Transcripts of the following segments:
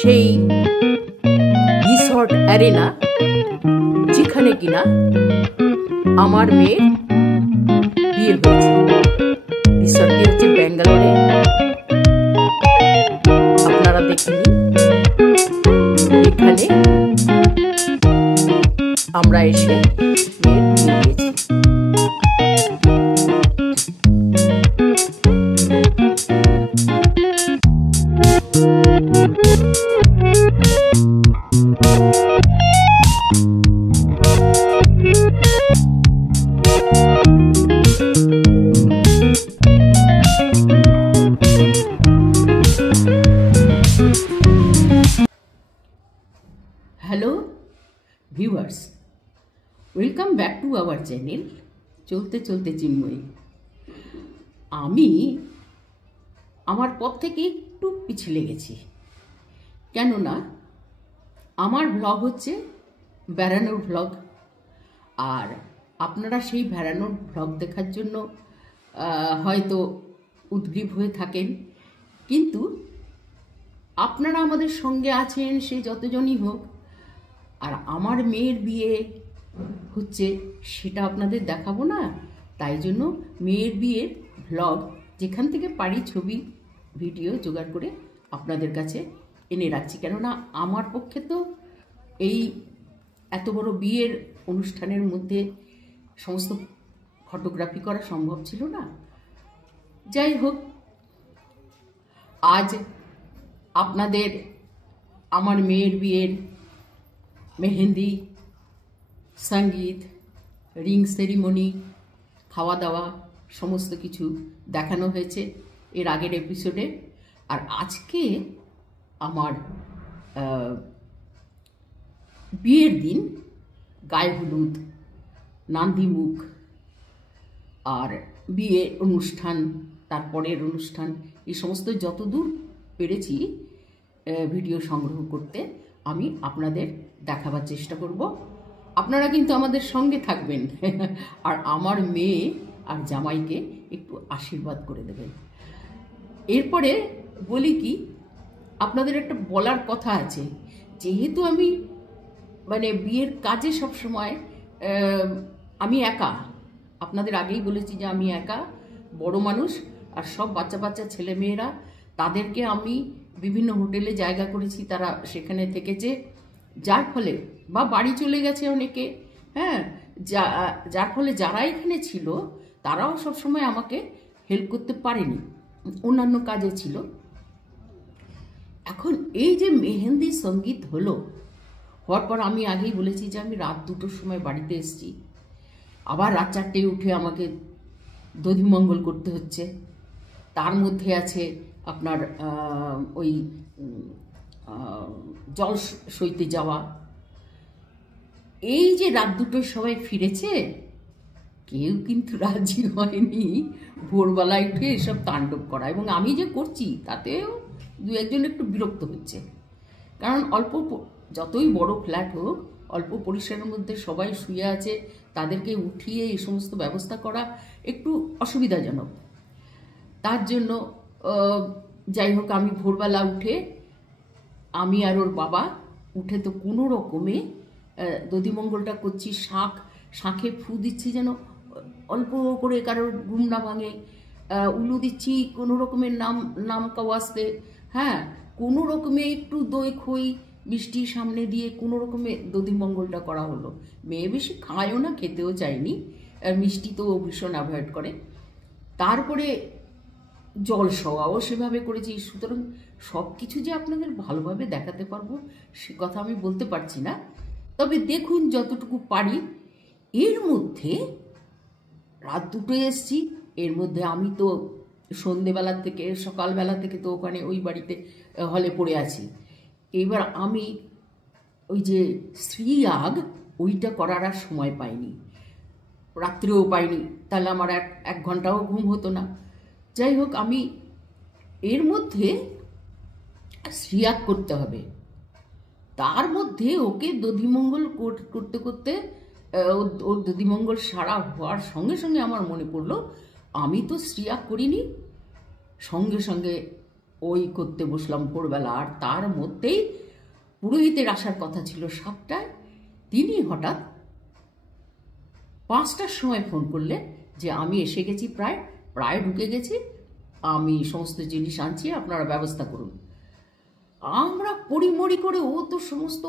সেই resort arena যেখানে কিনা আমার মেয়ের বিয়ে হয়েছে। রিসর্টটি হচ্ছে ব্যাঙ্গালোরে, আপনারা দেখেনি। এখানে আমরা এসে মেয়ের বিয়ে দিয়েছি। Hello viewers, welcome back to our channel চলতে চলতে চিন্ময়ী। আমি আমার পথ থেকে একটু পিছলে গেছি, কেননা আমার ব্লগ হচ্ছে বেড়ানোর ব্লগ, আর আপনারা সেই বেড়ানোর ব্লগ দেখার জন্য হয়তো উদ্গ্রীব হয়ে থাকেন, কিন্তু আপনারা আমাদের সঙ্গে আছেন সে যতজনই হোক, আর আমার মেয়ের বিয়ে হচ্ছে সেটা আপনাদের দেখাবো না। তাই জন্য মেয়ের বিয়ের ব্লগ যেখান থেকে পারি ছবি ভিডিও জোগাড় করে আপনাদের কাছে এনে রাখছি, কেননা আমার পক্ষে তো এই এত বড় বিয়ের অনুষ্ঠানের মধ্যে সমস্ত ফটোগ্রাফি করা সম্ভব ছিল না। যাই হোক, আজ আপনাদের আমার মেয়ের বিয়ের মেহেন্দি, সঙ্গীত, রিং সেরিমনি, খাওয়া দাওয়া সমস্ত কিছু দেখানো হয়েছে এর আগের এপিসোডে। আর আজকে আমার বিয়ের দিন, গায়ে হলুদ, নান্দিমুখ, আর বিয়ে অনুষ্ঠান, তারপরের অনুষ্ঠান, এই সমস্ত যতদূর পেরেছি ভিডিও সংগ্রহ করতে আমি আপনাদের দেখাবার চেষ্টা করব। আপনারা কিন্তু আমাদের সঙ্গে থাকবেন আর আমার মেয়ে আর জামাইকে একটু আশীর্বাদ করে দেবেন। এরপরে বলি কি, আপনাদের একটা বলার কথা আছে। যেহেতু আমি বিয়ের কাজে সব সময় আমি একা, আপনাদের আগেই বলেছি যে আমি একা, বড় মানুষ, আর সব বাচ্চা বাচ্চা ছেলে মেয়েরা, তাদেরকে আমি বিভিন্ন হোটেলে জায়গা করেছি, তারা সেখানে থেকেছে, যার ফলে বা বাড়ি চলে গেছে অনেকে, হ্যাঁ, যার ফলে যারা এখানে ছিল তারাও সবসময় আমাকে হেল্প করতে পারেনি, অন্যান্য কাজে ছিল। এখন এই যে মেহেন্দি সঙ্গীত হওয়ার পর আমি আগেই বলেছি যে আমি রাত 2টোর সময় বাড়িতে এসেছি, আবার রাত 4টে উঠে আমাকে দধিমঙ্গল করতে হচ্ছে। তার মধ্যে আছে আপনার ওই জল সইতে যাওয়া। এই যে রাত 2টোর সবাই ফিরেছে, কেউ কিন্তু রাজি হয়নি ভোরবেলায় উঠে এসব তাণ্ডব করা, এবং আমি যে করছি তাতেও দু একজন একটু বিরক্ত হচ্ছে, কারণ যতই বড় ফ্ল্যাট হোক, অল্প পরিসরের মধ্যে সবাই শুয়ে আছে, তাদেরকে উঠিয়ে এই সমস্ত ব্যবস্থা করা একটু অসুবিধাজনক। তার জন্য যাই হোক, আমি ভোরবেলা উঠে, আমি আর ওর বাবা উঠে তো কোনো রকমে দধিমঙ্গলটা করছি, শাঁখে ফু দিচ্ছি যেন অল্প করে কারোর ঘুম না ভাঙে, উলু দিচ্ছি কোনো রকমের নাম কাওয়াজতে, হ্যাঁ, কোনো রকমে একটু দই খই মিষ্টি সামনে দিয়ে কোনো রকমে দধিমঙ্গলটা করা হলো। মেয়ে বেশি খায়ও না, খেতেও চায়নি, মিষ্টি তো ভীষণ অ্যাভয়েড করে। তারপরে জল সওয়াও সেভাবে করেছি। সুতরাং সব কিছু যে আপনাদের ভালোভাবে দেখাতে পারবো সে কথা আমি বলতে পারছি না, তবে দেখুন যতটুকু পারি। এর মধ্যে রাত 2টোয় এসছি, এর মধ্যে আমি তো সন্ধেবেলা থেকে সকালবেলা থেকে তো ওখানে ওই বাড়িতে হলে পড়ে আছি। এবার আমি ওই যে শ্রীয়াগ ওইটা করার আর সময় পাইনি, রাত্রেও পাইনি, তাহলে আমার এক ঘন্টাও ঘুম হতো না। যাই হোক, আমি এর মধ্যে শ্রীয়াগ করতে হবে, তার মধ্যে ওকে দধিমঙ্গল করতে করতে ওর দধিমঙ্গল সারা হওয়ার সঙ্গে সঙ্গে আমার মনে পড়লো আমি তো শ্রীয়াগ করিনি। সঙ্গে সঙ্গে ওই করতে বসলাম ভোরবেলা। আর তার মধ্যেই পুরোহিতের আসার কথা ছিল 7টায়, তিনি হঠাৎ 5টার সময় ফোন করলেন যে আমি এসে গেছি, প্রায় প্রায় ঢুকে গেছি, আমি সমস্ত জিনিস আনছি, আপনারা ব্যবস্থা করুন। আমরা পড়িমড়ি করে, ও তো সমস্ত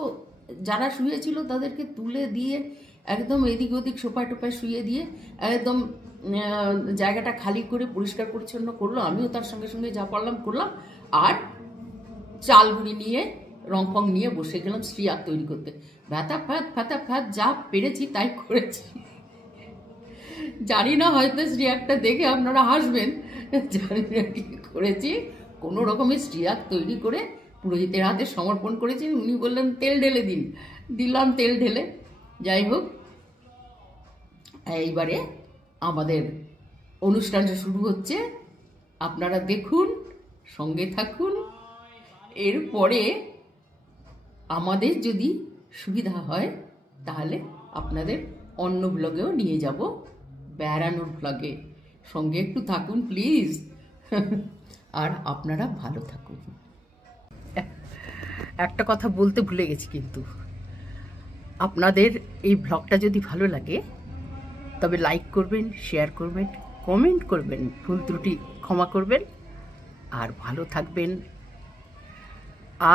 যারা শুয়েছিল তাদেরকে তুলে দিয়ে একদম এদিক ওদিক সোপায় টোপায় শুয়ে দিয়ে একদম জায়গাটা খালি করে পরিষ্কার পরিচ্ছন্ন করলো। আমিও তার সঙ্গে সঙ্গে যা পারলাম করলাম। আর চালগুড়ি নিয়ে রং ফং নিয়ে বসে গেলাম শ্রীয়াক তৈরি করতে। ফ্যাতা ফ্যাত যা পেরেছি তাই করেছি। জানি না, হয়তো শ্রীয়াকটা দেখে আপনারা হাসবেন, জানি না কি করেছি। কোনো রকমের শ্রীয়াক তৈরি করে পুরোহিতের হাতে সমর্পণ করেছি। উনি বললেন তেল ঢেলে দিন, দিলাম তেল ঢেলে। যাই হোক, এইবারে আমাদের অনুষ্ঠানটা শুরু হচ্ছে, আপনারা দেখুন, সঙ্গে থাকুন। এরপরে আমাদের যদি সুবিধা হয় তাহলে আপনাদের অন্য ব্লগেও নিয়ে যাব, বেড়ানোর ব্লগে। সঙ্গে একটু থাকুন প্লিজ। আর আপনারা ভালো থাকুন। একটা কথা বলতে ভুলে গেছি, কিন্তু আপনাদের এই ব্লগটা যদি ভালো লাগে তবে লাইক করবেন, শেয়ার করবেন, কমেন্ট করবেন, ভুল ত্রুটি ক্ষমা করবেন, আর ভালো থাকবেন।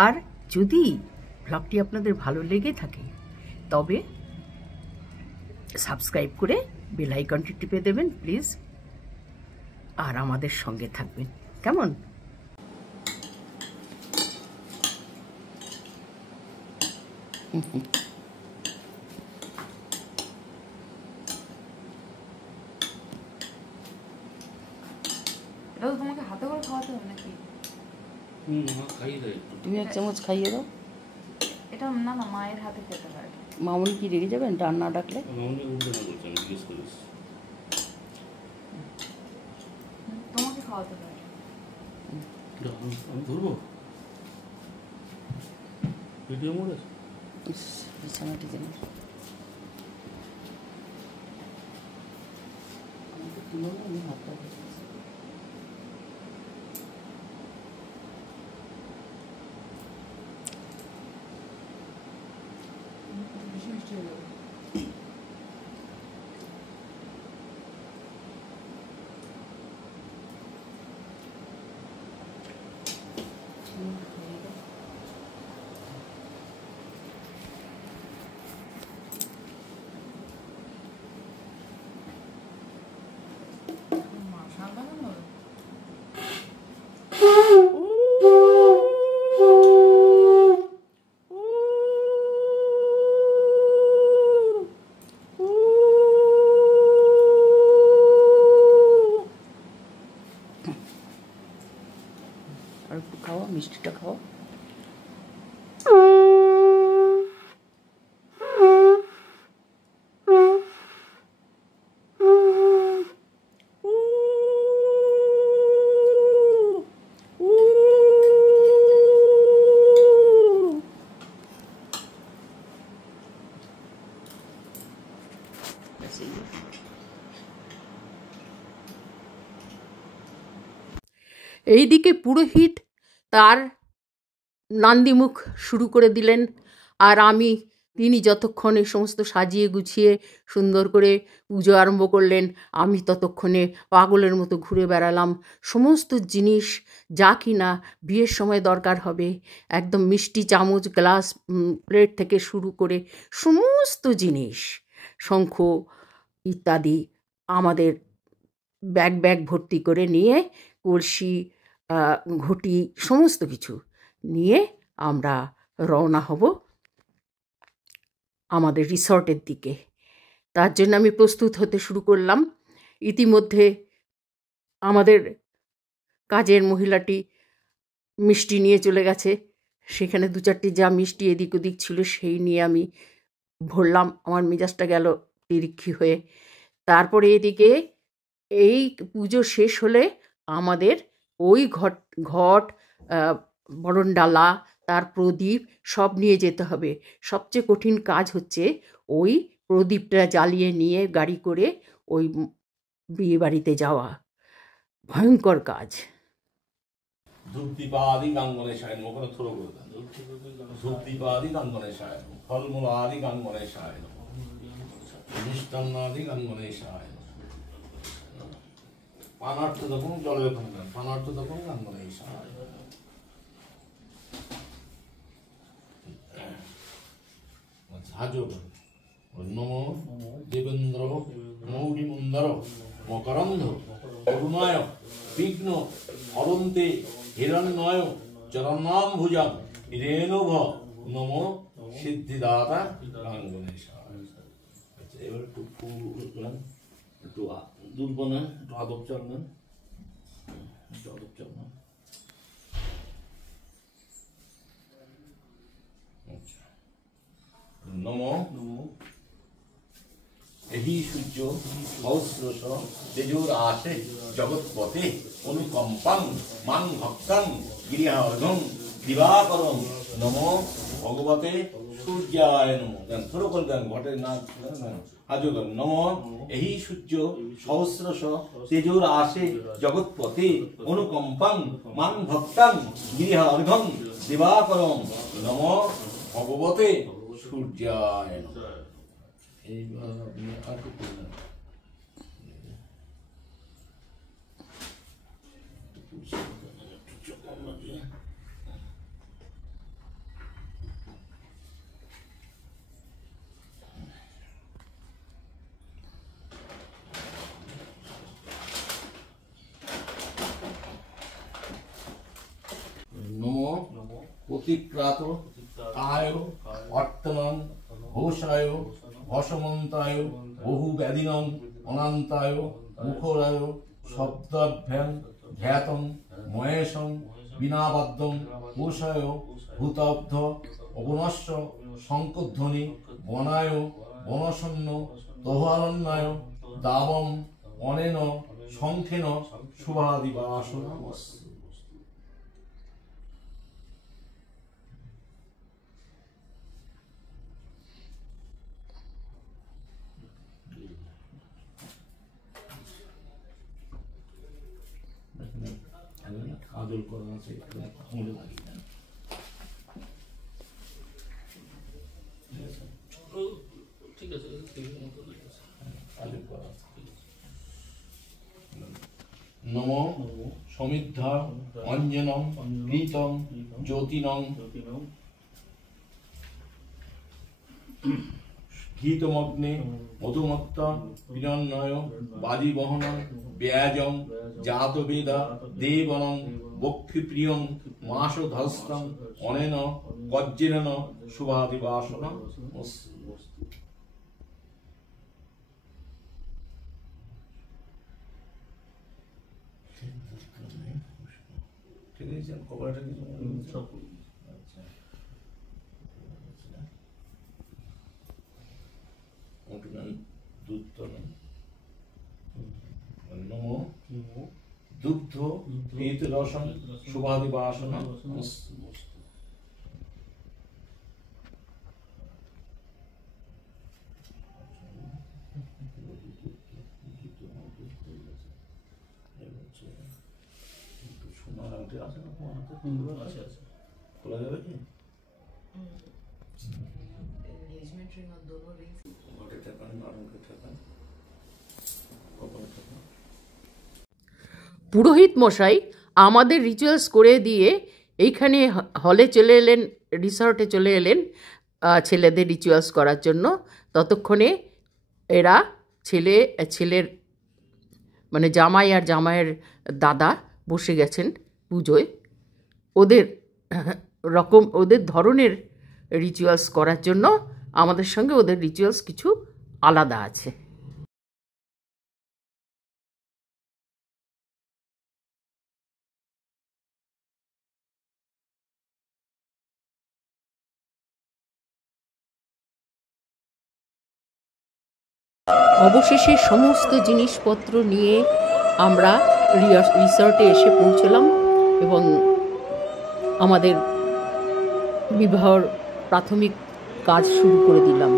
আর যদি ব্লগটি আপনাদের ভালো লেগে থাকে তবে সাবস্ক্রাইব করে বেল আইকনটি টিপে দেবেন প্লিজ, আর আমাদের সঙ্গে থাকবেন, কেমন? এটা তো তোমাকে হাতে করে খাওয়াতে হবে নাকি? তুমি 1 চামচ খাইয়ে দাও। এটা না না, মায়ের হাতে খেতে হয়। মামুনি কি রেগে যাবেন ডান না ডাকলে? তোমাকে খাওয়াতে হয়। আমি ধরবো ভিডিও মোড়ে বিছানাটি যেন আমি হাতটা আর একটু খাওয়া, মিষ্টিটা খাওয়া। এইদিকে পুরোহিত তার নান্দিমুখ শুরু করে দিলেন, আর তিনি যতক্ষণে সমস্ত সাজিয়ে গুছিয়ে সুন্দর করে পুজো আরম্ভ করলেন, আমি ততক্ষণে পাগলের মতো ঘুরে বেড়ালাম। সমস্ত জিনিস যা কিনা বিয়ের সময় দরকার হবে, একদম মিষ্টি চামচ, গ্লাস, প্লেট থেকে শুরু করে সমস্ত জিনিস, শঙ্খ ইত্যাদি আমাদের ব্যাগ ভর্তি করে নিয়ে, কলসি, ঘটি, সমস্ত কিছু নিয়ে আমরা রওনা হব আমাদের রিসর্টের দিকে। তার জন্য আমি প্রস্তুত হতে শুরু করলাম। ইতিমধ্যে আমাদের কাজের মহিলাটি মিষ্টি নিয়ে চলে গেছে, সেখানে 2-4টি যা মিষ্টি এদিক ওদিক ছিল সেই নিয়ে আমি ভরলাম। আমার মেজাজটা গেল তিরিক্ষি হয়ে। তারপরে এদিকে এই পুজো শেষ হলে আমাদের ওই ঘট, বরণডালা, তার প্রদীপ সব নিয়ে যেতে হবে। সবচেয়ে কঠিন কাজ হচ্ছে ওই প্রদীপটা জ্বালিয়ে নিয়ে গাড়ি করে ওই বিয়ে বাড়িতে যাওয়া, ভয়ঙ্কর কাজ। ধূপদীপাদি গাঙ্গনেশায় নমঃ। ওখানে থ্রো করে দেন। ধূপদীপাদি গাঙ্গনেশায় নমঃ। ফলমূলাদি গাঙ্গনেশায় নমঃ। মিষ্টান্নাদি গাঙ্গনেশায় নমঃ। পানার্থ তখন জলে ওখানে দেন। পানার্থ তখন গাঙ্গনেশায়। নমো দেবেন্দ্র মৌলিমুন্দর মকরন্ধ অরুণায় বিঘ্ন হরন্তে হিরণ্যয় চরণাম্ভুজং রেণুভ নমো সিদ্ধিদাতা গাঙ্গনেশায়। আচ্ছা, এবার একটু ফুল নেন, একটু দুর্ব নেন, একটু আদব চাল নেন, একটু আদব চাল নেন। নমো এহি সূর্য সহস্রশ তেজোরাশে জগৎপতে অনুকম্পাং মাং ভক্তাং গিরিহার্ঘং দিবাকরং নমো ভগবতে সূর্যায় নমঃ। দেন থ্রো করে দেন, ঘটের না আজও দেন। নমো এহি সূর্য সহস্রশ তেজোরাশে জগৎপতে অনুকম্পাং মাং ভক্তাং গিরিহার্ঘং দিবাকরং নমো ভগবতে সূর্যায় নমঃ। এইবার আপনি আর কি করলেন? নমো প্রতিক্রাত আয় অর্তনং ঘোষায় ভসমন্তায় বহু ব্যাধিনং অনন্তায় মুখরায় শব্দাভ্যাং ধ্যাতং মহেশং বিনাবাদ্যং কোষায় ভূতাব্ধ অবনশ্য শঙ্কধ্বনি বনায় বনশন্য দোহারণ্যায় দাবম অনেন শঙ্খেন শুভাদিবাসন। আদল করা আছে, আঙুলে লাগিয়ে দেন। ঠিক আছে, আদল করা আছে। নমো সমিদ্ধা অঞ্জনং প্রীতং জ্যোতিনং ঘৃতমগ্নে মধুমত্তা বিনন্নয় বাজিবহনং ব্যাজং জাতবেদা দেবনং বক্ষিপ্রিয়ং মাসধস্তং অনেন বজ্রেণ শুভাদিবাসন। ঠিক আছে, কবরটা কিছু নমো দুগ্ধ পীত রসং শুভাদিবাসন। সোনার আংটি আছে না তোমার হাতে? আছে আছে, খোলা যাবে কি? एंगेजमेंट रिंग और दोनों रिंग्स ঘটে ঠেকান, আরঙ্কে ঠেকান, কপালে ঠেকান। পুরোহিত মশাই আমাদের রিচুয়ালস করে দিয়ে এইখানে হলে চলে এলেন, রিসর্টে চলে এলেন ছেলেদের রিচুয়ালস করার জন্য। ততক্ষণে এরা ছেলের মানে জামাই আর জামাইয়ের দাদা বসে গেছেন পুজোয়। ওদের ধরনের রিচুয়ালস করার জন্য আমাদের সঙ্গে ওদের রিচুয়ালস কিছু আলাদা আছে। অবশেষে সমস্ত জিনিসপত্র নিয়ে আমরা রিসর্টে এসে পৌঁছলাম এবং আমাদের বিবাহর প্রাথমিক কাজ শুরু করে দিলাম।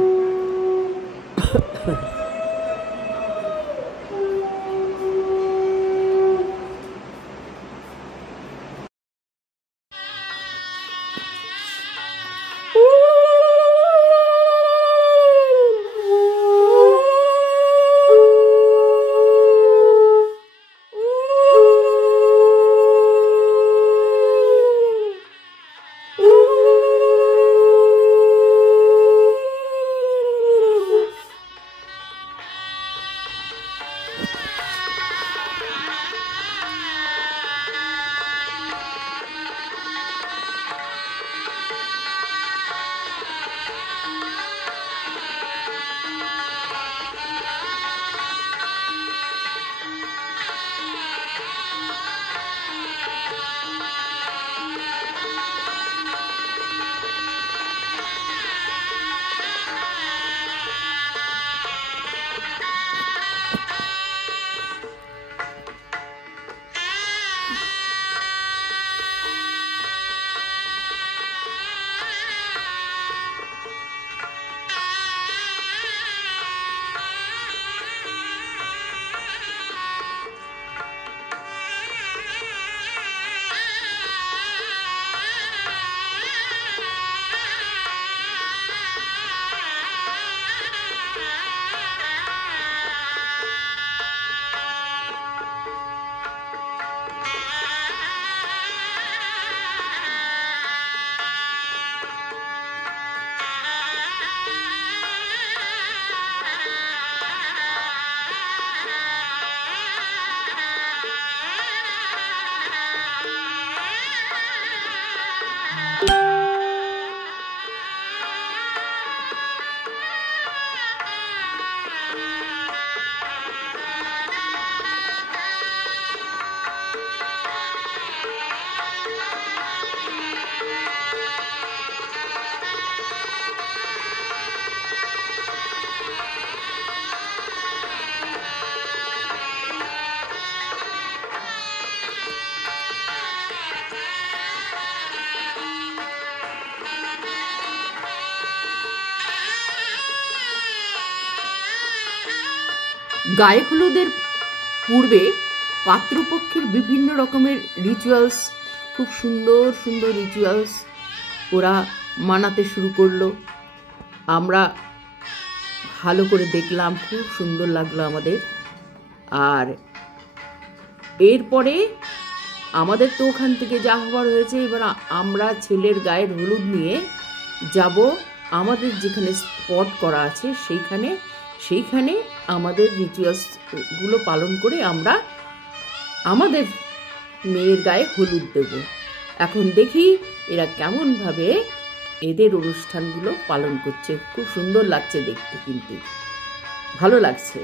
গায়ে হলুদের পূর্বে পাত্রপক্ষের বিভিন্ন রকমের রিচুয়ালস, খুব সুন্দর সুন্দর রিচুয়ালস ওরা মানাতে শুরু করলো। আমরা ভালো করে দেখলাম, খুব সুন্দর লাগলো আমাদের। আর এরপরে আমাদের তো ওখান থেকে যা হবার হয়েছে, এবার আমরা ছেলের গায়ের হলুদ নিয়ে যাব আমাদের যেখানে স্পট করা আছে সেইখানে আমাদের রিচুয়ালসগুলো পালন করে আমরা আমাদের মেয়ের গায়ে হলুদ দেব। এখন দেখি এরা কেমনভাবে এদের অনুষ্ঠানগুলো পালন করছে। খুব সুন্দর লাগছে দেখতে, কিন্তু ভালো লাগছে।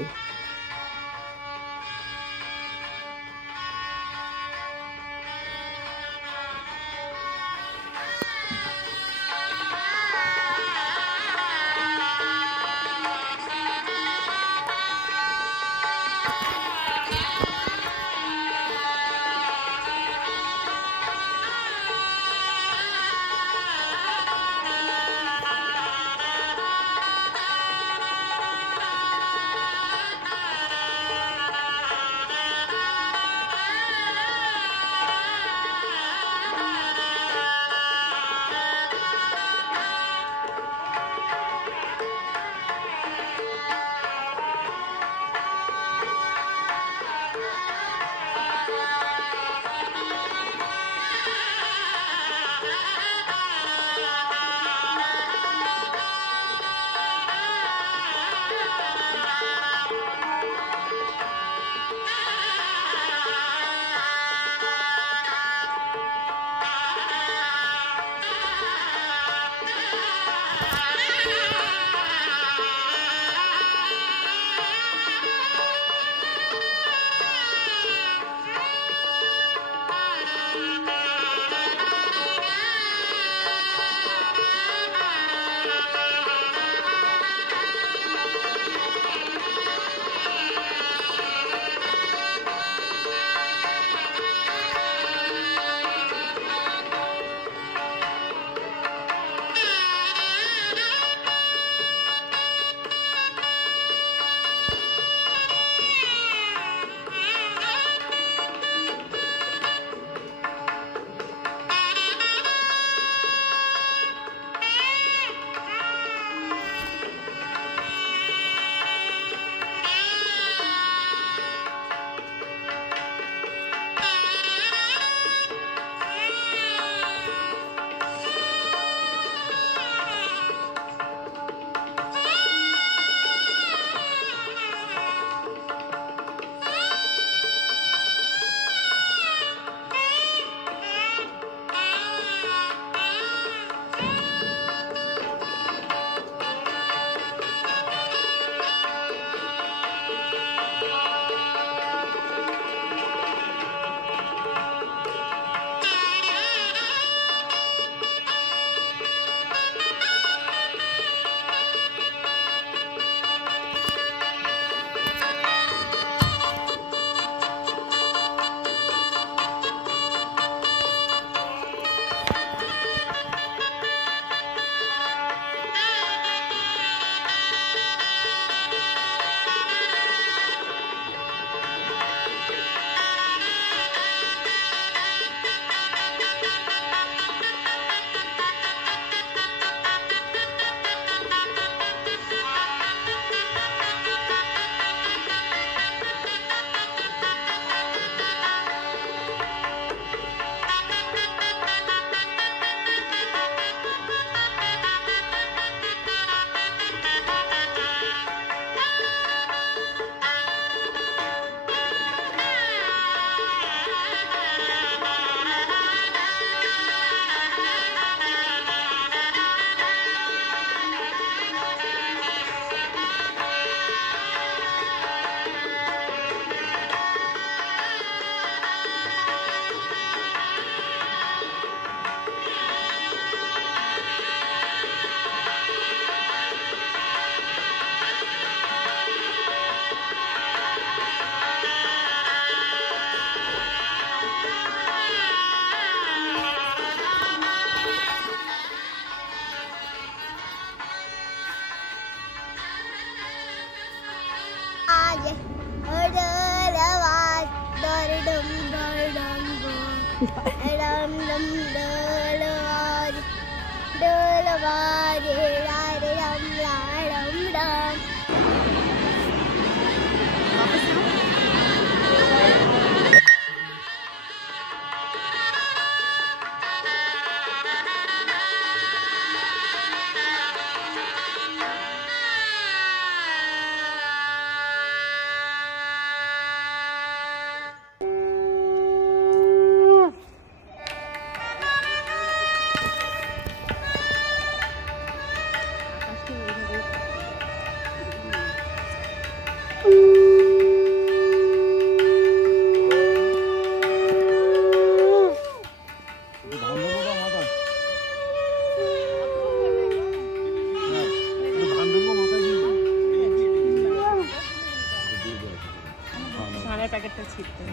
প্যাকেটটা ছিটতে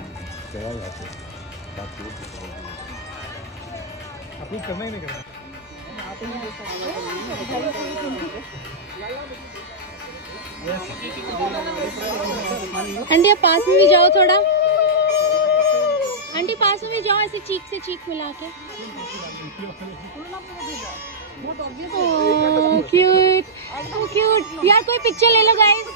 আপনি करना ही नहीं करना आंटी आप पास में भी जाओ थोड़ा, आंटी पास में भी जाओ, ऐसे चीक से चीक मिला के। क्यूट, क्यूट यार, कोई पिक्चर ले लो गाइस।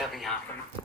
बेटा भी यहाँ पर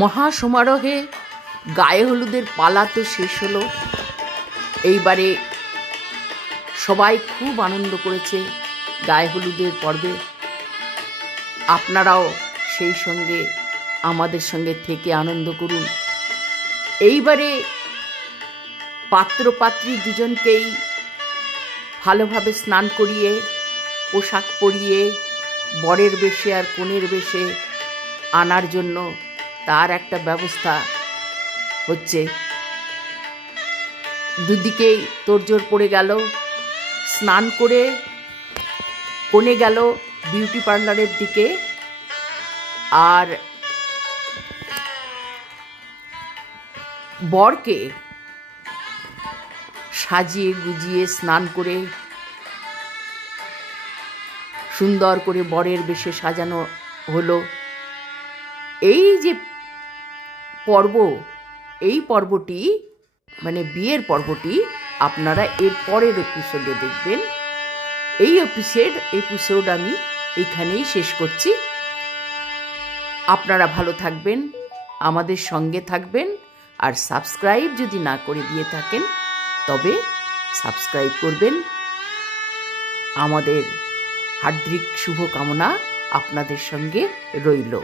মহাসমারোহে গায়ে হলুদের পালা তো শেষ হলো। এইবারে সবাই খুব আনন্দ করেছে গায়ে হলুদের পর্বে। আপনারাও সেই সঙ্গে আমাদের সঙ্গে থেকে আনন্দ করুন। এইবারে পাত্র পাত্রী দুজনকেই ভালোভাবে স্নান করিয়ে পোশাক পরিয়ে বরের বেশে আর কনের বেশে আনার জন্য তার একটা ব্যবস্থা হচ্ছে। দুদিকেই তোড়জোড় পড়ে গেল। স্নান করে কনে গেল বিউটি পার্লারের দিকে, আর বরকে সাজিয়ে গুজিয়ে স্নান করে সুন্দর করে বরের বেশে সাজানো হলো। এই যে পর্ব, এই পর্বটি মানে বিয়ের পর্বটি আপনারা এর পরের এপিসোডে দেখবেন। এই এপিসোড আমি এখানেই শেষ করছি। আপনারা ভালো থাকবেন, আমাদের সঙ্গে থাকবেন, আর সাবস্ক্রাইব যদি না করে দিয়ে থাকেন তবে সাবস্ক্রাইব করবেন। আমাদের হার্দিক শুভকামনা আপনাদের সঙ্গে রইল।